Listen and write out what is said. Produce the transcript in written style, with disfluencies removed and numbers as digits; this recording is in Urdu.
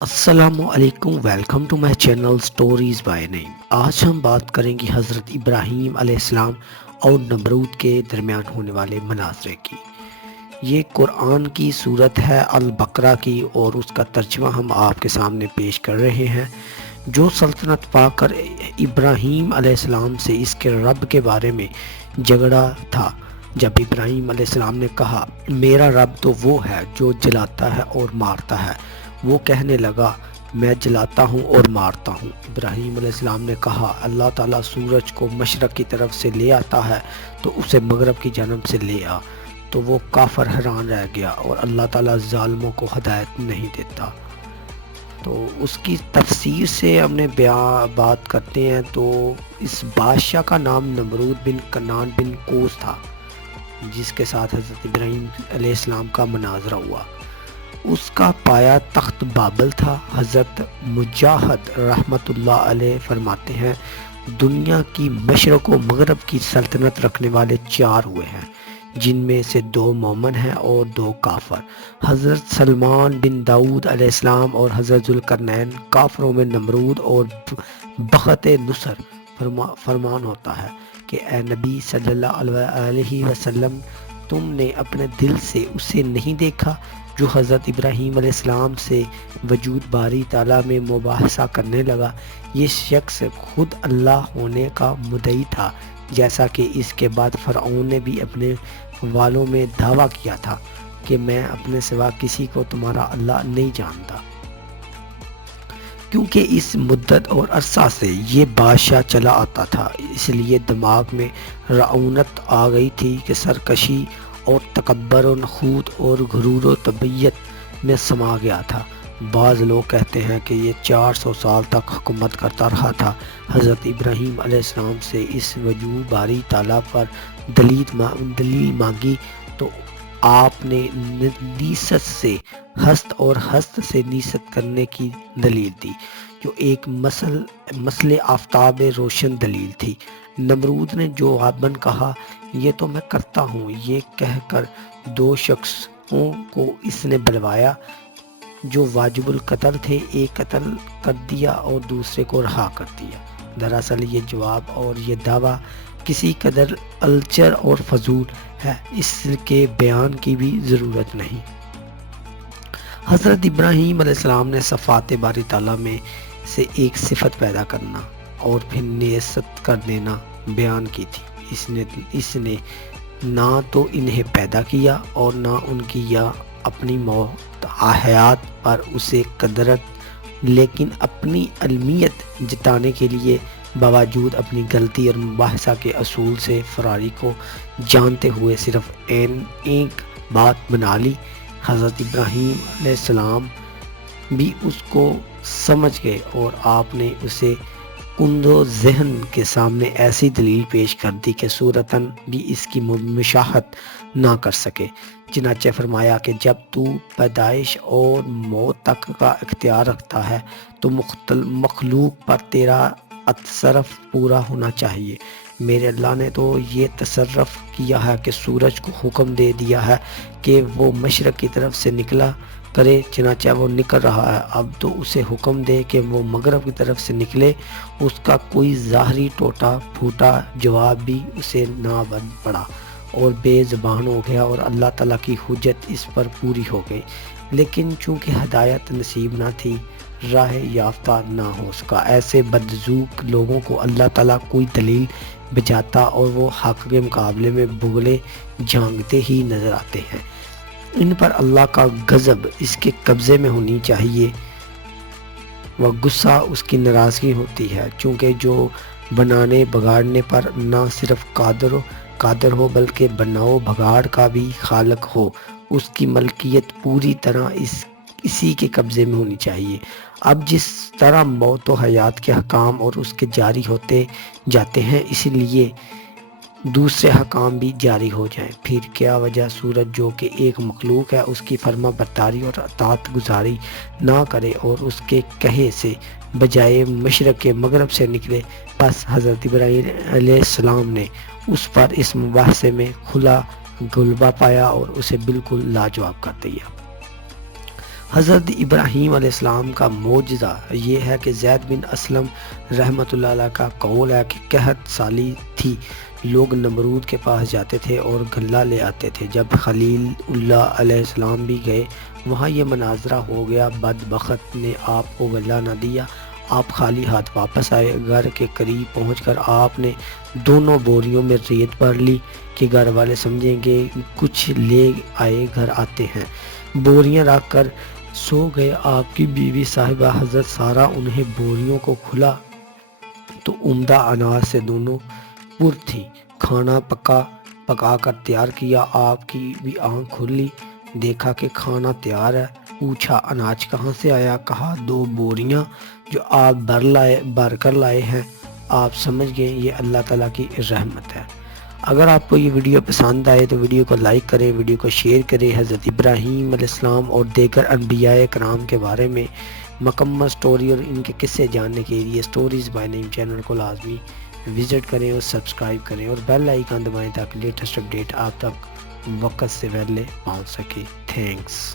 السلام علیکم، welcome to my channel stories by name. آج ہم بات کریں گے حضرت ابراہیم علیہ السلام اور نمرود کے درمیان ہونے والے مناظرے کی۔ یہ قرآن کی صورت ہے البقرہ کی اور اس کا ترجمہ ہم آپ کے سامنے پیش کر رہے ہیں۔ جو سلطنت پا کر ابراہیم علیہ السلام سے اس کے رب کے بارے میں جھگڑا تھا، جب ابراہیم علیہ السلام نے کہا میرا رب تو وہ ہے جو جلاتا ہے اور مارتا ہے، وہ کہنے لگا میں جلاتا ہوں اور مارتا ہوں۔ ابراہیم علیہ السلام نے کہا اللہ تعالیٰ سورج کو مشرق کی طرف سے لے آتا ہے تو اسے مغرب کی جانب سے لے آ، تو وہ کافر حیران رہ گیا اور اللہ تعالیٰ ظالموں کو ہدایت نہیں دیتا۔ تو اس کی تفسیر سے ہم نے بات کرتے ہیں تو اس بادشاہ کا نام نمرود بن کنان بن کوس تھا، جس کے ساتھ حضرت ابراہیم علیہ السلام کا مناظرہ ہوا۔ اس کا پایا تخت بابل تھا۔ حضرت مجاہد رحمۃ اللہ علیہ فرماتے ہیں دنیا کی مشرق و مغرب کی سلطنت رکھنے والے 4 ہوئے ہیں، جن میں سے 2 مومن ہیں اور 2 کافر۔ حضرت سلمان بن داؤد علیہ السلام اور حضرت ذوالقرنین کافروں میں نمرود اور بخت نصر فرمان ہوتا ہے کہ اے نبی صلی اللہ علیہ وسلم، تم نے اپنے دل سے اسے نہیں دیکھا جو حضرت ابراہیم علیہ السلام سے وجود باری تعالیٰ میں مباحثہ کرنے لگا۔ یہ شخص خود اللہ ہونے کا مدعی تھا، جیسا کہ اس کے بعد فرعون نے بھی اپنے والوں میں دعویٰ کیا تھا کہ میں اپنے سوا کسی کو تمہارا اللہ نہیں جانتا۔ کیونکہ اس مدت اور عرصہ سے یہ بادشاہ چلا آتا تھا، اس لیے دماغ میں رعونت آ گئی تھی کہ سرکشی اور تکبر و نخوت اور غرور و طبیعت میں سما گیا تھا۔ بعض لوگ کہتے ہیں کہ یہ 400 سال تک حکومت کرتا رہا تھا۔ حضرت ابراہیم علیہ السلام سے اس وجود باری تعالیٰ پر دلیل مانگی تو آپ نے نیست سے ہست اور ہست سے نیست کرنے کی دلیل دی، جو ایک مثل آفتاب روشن دلیل تھی۔ نمرود نے جواباً کہا یہ تو میں کرتا ہوں۔ یہ کہہ کر 2 شخصوں کو اس نے بلوایا جو واجب القتل تھے، ایک قتل کر دیا اور دوسرے کو رہا کر دیا۔ دراصل یہ جواب اور یہ دعویٰ کسی قدر الچر اور فضول ہے، اس کے بیان کی بھی ضرورت نہیں۔ حضرت ابراہیم علیہ السلام نے صفات باری تعالیٰ میں سے ایک صفت پیدا کرنا اور پھر نیست کر دینا بیان کی تھی۔ اس نے نہ تو انہیں پیدا کیا اور نہ ان کی یا اپنی موت حیات پر اسے قدرت، لیکن اپنی علمیت جتانے کے لیے باوجود اپنی غلطی اور مباحثہ کے اصول سے فراری کو جانتے ہوئے صرف ایک بات بنا لی۔ حضرت ابراہیم علیہ السلام بھی اس کو سمجھ گئے اور آپ نے اسے کند و ذہن کے سامنے ایسی دلیل پیش کر دی کہ صورتاً بھی اس کی مشاہد نہ کر سکے۔ چنانچہ فرمایا کہ جب تو پیدائش اور موت تک کا اختیار رکھتا ہے تو مخلوق پر تیرا تصرف پورا ہونا چاہیے۔ میرے اللہ نے تو یہ تصرف کیا ہے کہ سورج کو حکم دے دیا ہے کہ وہ مشرق کی طرف سے نکلا کرے، چنانچہ وہ نکل رہا ہے۔ اب تو اسے حکم دے کہ وہ مغرب کی طرف سے نکلے۔ اس کا کوئی ظاہری ٹوٹا پھوٹا جواب بھی اسے نہ بن پڑا اور بے زبان ہو گیا اور اللہ تعالیٰ کی حجت اس پر پوری ہو گئی، لیکن چونکہ ہدایت نصیب نہ تھی، راہ یافتہ نہ ہو سکا۔ ایسے بدذوق لوگوں کو اللہ تعالیٰ کوئی دلیل بجاتا اور وہ حق کے مقابلے میں بغلے جھانکتے ہی نظر آتے ہیں۔ ان پر اللہ کا غضب اس کے قبضے میں ہونی چاہیے، وہ غصہ اس کی ناراضگی ہوتی ہے، چونکہ جو بنانے بگاڑنے پر نہ صرف قادر ہو بلکہ بناؤ بگاڑ کا بھی خالق ہو، اس کی ملکیت پوری طرح اسی کے قبضے میں ہونی چاہیے۔ اب جس طرح موت و حیات کے حکام اور اس کے جاری ہوتے جاتے ہیں، اسی لیے دوسرے حکام بھی جاری ہو جائیں۔ پھر کیا وجہ سورج جو کہ ایک مخلوق ہے اس کی فرما برداری اور اطاعت گزاری نہ کرے اور اس کے کہے سے بجائے مشرق کے مغرب سے نکلے؟ بس حضرت ابراہیم علیہ السلام نے اس پر اس مباحثے میں کھلا غلبہ پایا اور اسے بالکل لاجواب کر دیا۔ حضرت ابراہیم علیہ السلام کا معجزہ یہ ہے کہ زید بن اسلم رحمۃ اللہ علیہ کا قول ہے کہ قحط سالی تھی، لوگ نمرود کے پاس جاتے تھے اور غلہ لے آتے تھے۔ جب خلیل اللہ علیہ السلام بھی گئے، وہاں یہ مناظرہ ہو گیا، بدبخت نے آپ کو غلہ نہ دیا، آپ خالی ہاتھ واپس آئے۔ گھر کے قریب پہنچ کر آپ نے دونوں بوریوں میں ریت بھر لی کہ گھر والے سمجھیں گے کچھ لے آئے، گھر آتے ہیں۔ بوریاں رکھ کر سو گئے۔ آپ کی بیوی صاحبہ حضرت سارہ انہیں بوریوں کو کھلا تو عمدہ اناج سے دونوں پر تھی۔ کھانا پکا کر تیار کیا۔ آپ کی بھی آنکھ کھلی، دیکھا کہ کھانا تیار ہے۔ پوچھا اناج کہاں سے آیا؟ کہا 2 بوریاں جو آپ بھر کر لائے ہیں۔ آپ سمجھ گئے یہ اللہ تعالیٰ کی رحمت ہے۔ اگر آپ کو یہ ویڈیو پسند آئے تو ویڈیو کو لائک کریں، ویڈیو کو شیئر کریں۔ حضرت ابراہیم علیہ السلام اور دیگر انبیاء کرام کے بارے میں مکمل سٹوری اور ان کے قصے جاننے کے لیے سٹوریز بائی نیم چینل کو لازمی وزٹ کریں اور سبسکرائب کریں اور بیل آئیکن دبائیں تاکہ لیٹسٹ اپڈیٹ آپ تک وقت سے پہلے پہنچ سکے۔ تھینکس۔